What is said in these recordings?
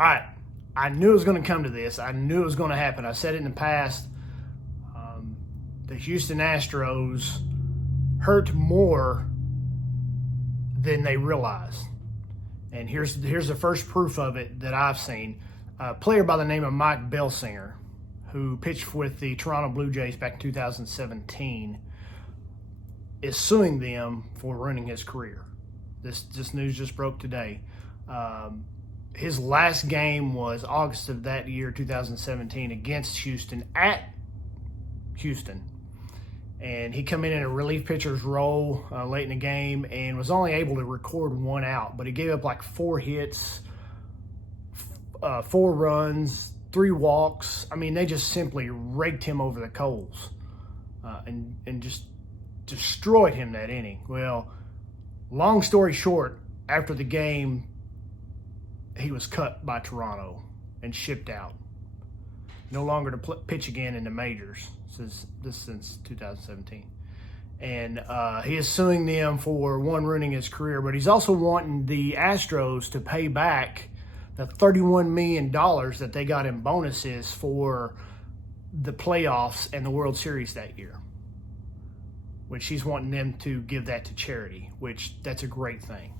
All right, I knew it was going to come to this. I knew it was going to happen. I said it in the past. The Houston Astros hurt more than they realized. And here's the first proof of it that I've seen. A player by the name of Mike Belsinger, who pitched with the Toronto Blue Jays back in 2017, is suing them for ruining his career. This news just broke today. His last game was August of that year, 2017, against Houston at Houston. And he come in a relief pitcher's role late in the game and was only able to record one out. But he gave up like 4 hits, 4 runs, 3 walks. I mean, they just simply raked him over the coals and just destroyed him that inning. Well, long story short, after the game, he was cut by Toronto and shipped out. No longer to pitch again in the majors since 2017. And he is suing them for, one, ruining his career, but he's also wanting the Astros to pay back the $31 million that they got in bonuses for the playoffs and the World Series that year, which he's wanting them to give that to charity, which that's a great thing.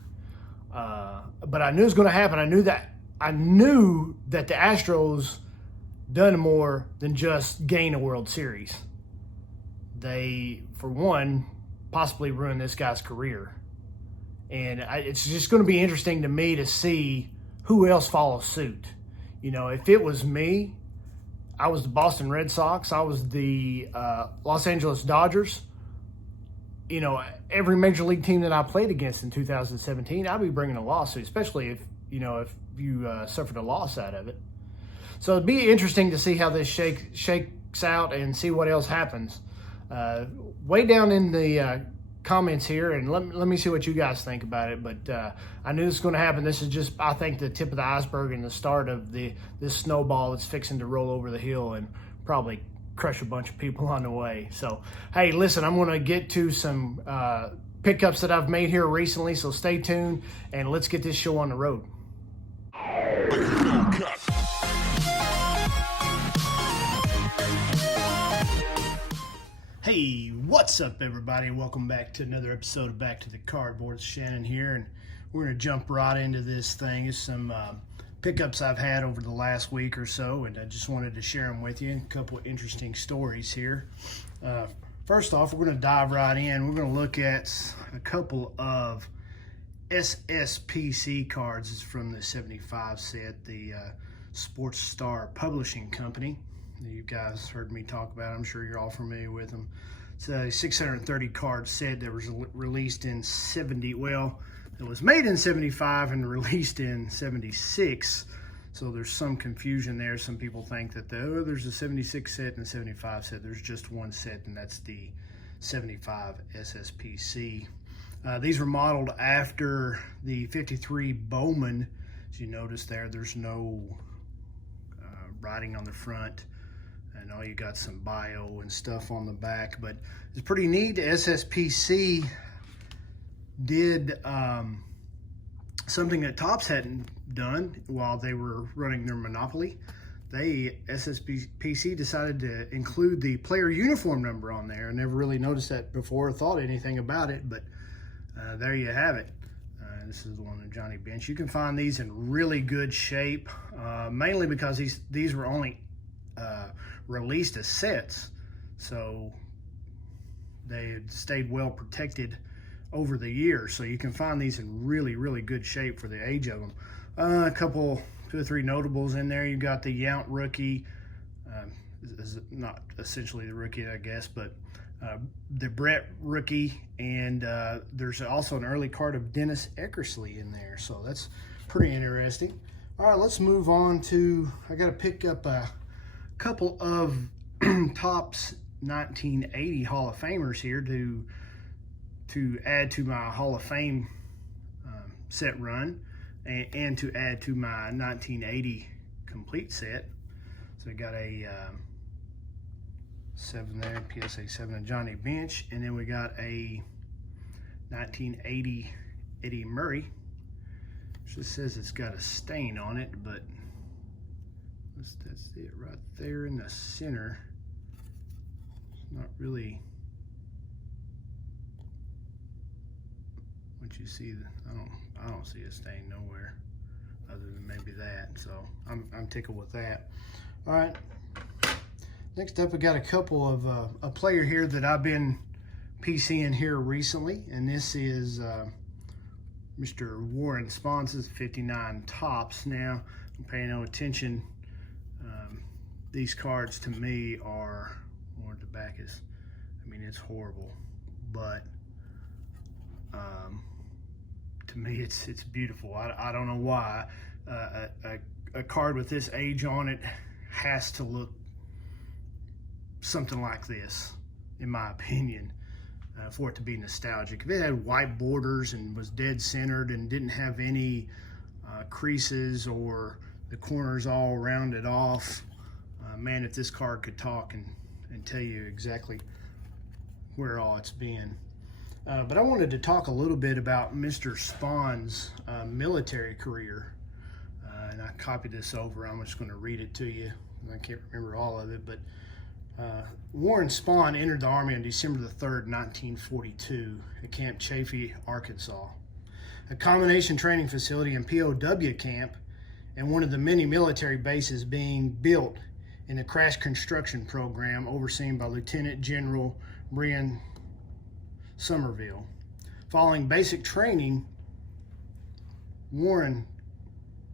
But I knew it was going to happen. I knew that the Astros done more than just gain a World Series. They, for one, possibly ruined this guy's career. And it's just going to be interesting to me to see who else follows suit. You know, if it was me, I was the Boston Red Sox, I was the Los Angeles Dodgers, you know, every major league team that I played against in 2017, I'd be bringing a lawsuit, especially if you suffered a loss out of it. So it'd be interesting to see how this shakes out and see what else happens. Way down in the comments here, and let me see what you guys think about it. But I knew this was going to happen. This is just, I think, the tip of the iceberg and the start of this snowball that's fixing to roll over the hill and probably crush a bunch of people on the way. So, hey, listen, I'm going to get to some pickups that I've made here recently, so stay tuned, and let's get this show on the road. Hey, what's up, everybody? Welcome back to another episode of Back to the Cardboard. It's Shannon here, and we're going to jump right into this thing. It's some pickups I've had over the last week or so, and I just wanted to share them with you. A couple of interesting stories here. First off, we're going to dive right in. We're going to look at a couple of SSPC cards. It's from the 75 set, the Sports Star Publishing Company. You guys heard me talk about it. I'm sure you're all familiar with them. It's a 630 card set that was released in it was made in 75 and released in 76. So there's some confusion there. Some people think that there's a 76 set and a 75 set. There's just one set, and that's the 75 SSPC. These were modeled after the 53 Bowman. As you notice there's no writing on the front. And all you got some bio and stuff on the back, but it's pretty neat. The SSPC did something that Topps hadn't done while they were running their monopoly. SSPC decided to include the player uniform number on there. I never really noticed that before or thought anything about it, but there you have it. This is the one of Johnny Bench. You can find these in really good shape, mainly because these were only released as sets, so they had stayed well protected over the years. So you can find these in really, really good shape for the age of them. A couple, 2 or 3 notables in there. You got the Yount rookie, is not essentially the rookie, I guess, but the Brett rookie, and there's also an early card of Dennis Eckersley in there. So that's pretty interesting. All right, let's move on to, I got to pick up a couple of Topps 1980 Hall of Famers here to add to my Hall of Fame set run and to add to my 1980 complete set. So I got a 7 there, PSA 7 of Johnny Bench, and then we got a 1980 Eddie Murray Just says it's got a stain on it, but that's it right there in the center. It's not really what you see. I don't see a stain nowhere other than maybe that. So I'm tickled with that. All right. Next up, we got a couple of a player here that I've been PCing here recently, and this is Mr. Warren Spahns. This is 59 tops. Now, I'm paying no attention. These cards to me are, or the back is, I mean, it's horrible, but to me, it's beautiful. I don't know why. A card with this age on it has to look something like this, in my opinion, for it to be nostalgic. If it had white borders and was dead centered and didn't have any creases or the corners all rounded off, man, if this card could talk and tell you exactly where all it's been. But I wanted to talk a little bit about Mr. Spahns' military career. And I copied this over. I'm just going to read it to you. I can't remember all of it, but Warren Spahn entered the Army on December the 3rd, 1942 at Camp Chaffee, Arkansas, a combination training facility and POW camp, and one of the many military bases being built in a crash construction program overseen by Lieutenant General Brian Somerville. Following basic training, Warren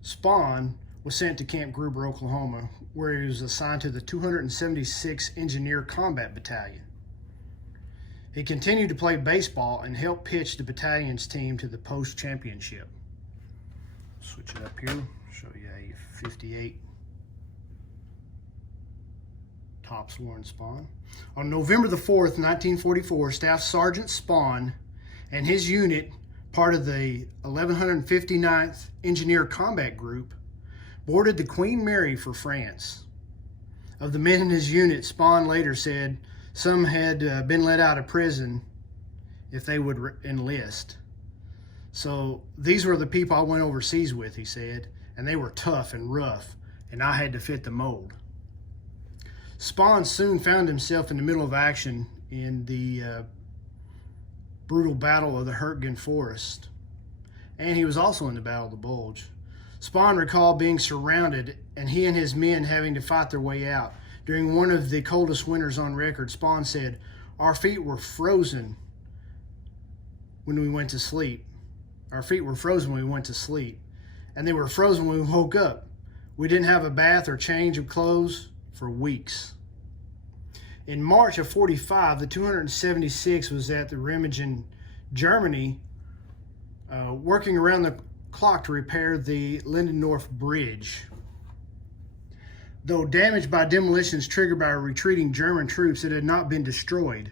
Spahn was sent to Camp Gruber, Oklahoma, where he was assigned to the 276 Engineer Combat Battalion. He continued to play baseball and helped pitch the battalion's team to the post championship. Switch it up here, show you a 58 tops Warren Spahn. On November the 4th, 1944, Staff Sergeant Spahn and his unit, part of the 1159th Engineer Combat Group, boarded the Queen Mary for France. Of the men in his unit, Spahn later said some had been let out of prison if they would enlist. So these were the people I went overseas with, he said, and they were tough and rough, and I had to fit the mold. Spahn soon found himself in the middle of action in the brutal Battle of the Hurtgen Forest, and he was also in the Battle of the Bulge. Spahn recalled being surrounded and he and his men having to fight their way out. During one of the coldest winters on record, Spahn said, "Our feet were frozen when we went to sleep. Our feet were frozen when we went to sleep, and they were frozen when we woke up. We didn't have a bath or change of clothes for weeks." In March of 45, the 276 was at the Remagen, Germany, working around the clock to repair the Lindendorf Bridge. Though damaged by demolitions triggered by retreating German troops, it had not been destroyed,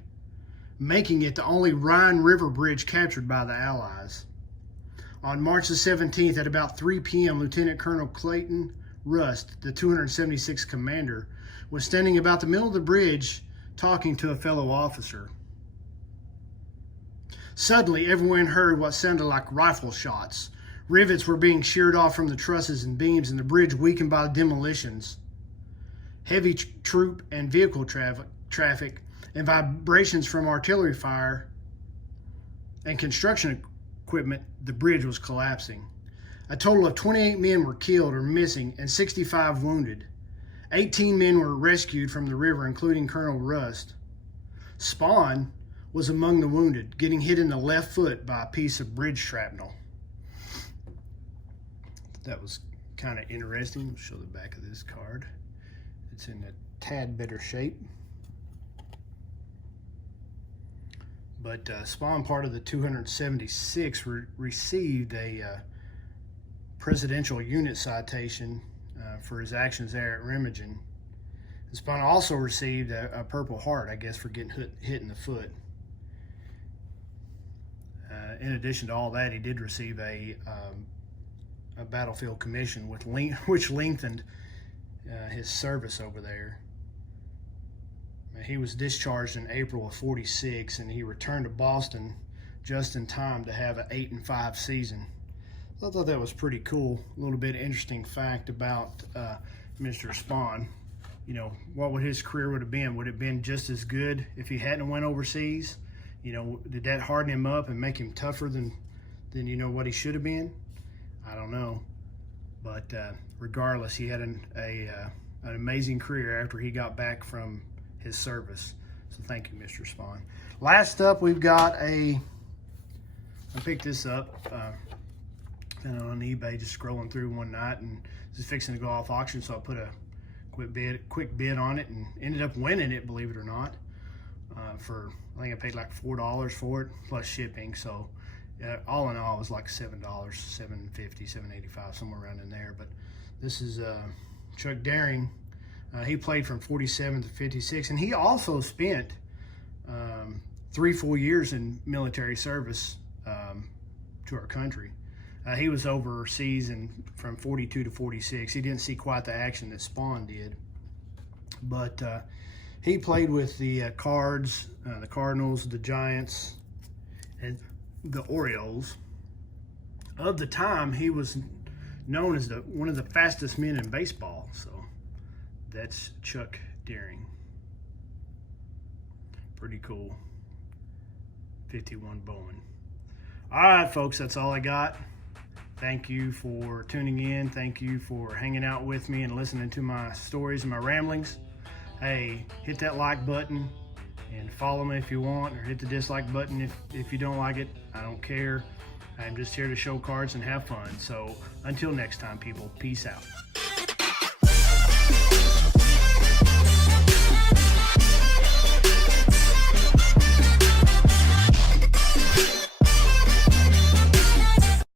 making it the only Rhine River bridge captured by the Allies. On March the 17th at about 3 p.m., Lieutenant Colonel Clayton Rust, the 276 commander, was standing about the middle of the bridge talking to a fellow officer. Suddenly, everyone heard what sounded like rifle shots. Rivets were being sheared off from the trusses and beams, and the bridge weakened by demolitions. Heavy troop and vehicle traffic and vibrations from artillery fire and construction equipment, the bridge was collapsing. A total of 28 men were killed or missing and 65 wounded. 18 men were rescued from the river, including Colonel Rust. Spahn was among the wounded, getting hit in the left foot by a piece of bridge shrapnel. That was kind of interesting. I'll show the back of this card. It's in a tad better shape. But Spahn, part of the 276, received a Presidential Unit Citation for his actions there at Remagen. Spahn also received a Purple Heart, I guess, for getting hit in the foot. In addition to all that, he did receive a battlefield commission, which lengthened his service over there. He was discharged in April of 46, and he returned to Boston just in time to have an 8-5 season. I thought that was pretty cool. A little bit interesting fact about Mr. Spahn. You know, what would his career would have been? Would it have been just as good if he hadn't went overseas? You know, did that harden him up and make him tougher than you know what he should have been? I don't know. But regardless, he had an amazing career after he got back from his service. So thank you, Mr. Spahn. Last up, we've got I picked this up kind of on eBay, just scrolling through one night, and just fixing to go off auction, so I put a quick bid on it, and ended up winning it, believe it or not. For I think I paid like $4 for it plus shipping. So all in all, it was like $7, $7.50, $7.85, somewhere around in there. But this is Chuck Daring. He played from 47 to 56, and he also spent 3 full years in military service to our country. He was overseas and from 42 to 46. He didn't see quite the action that Spahn did, but he played with the Cards, the Cardinals, the Giants, and the Orioles. Of the time, he was known as one of the fastest men in baseball. So that's Chuck Daring. Pretty cool. 51 Bowman. All right, folks, that's all I got. Thank you for tuning in. Thank you for hanging out with me and listening to my stories and my ramblings. Hey, hit that like button and follow me if you want, or hit the dislike button if you don't like it. I don't care. I'm just here to show cards and have fun. So until next time, people, peace out.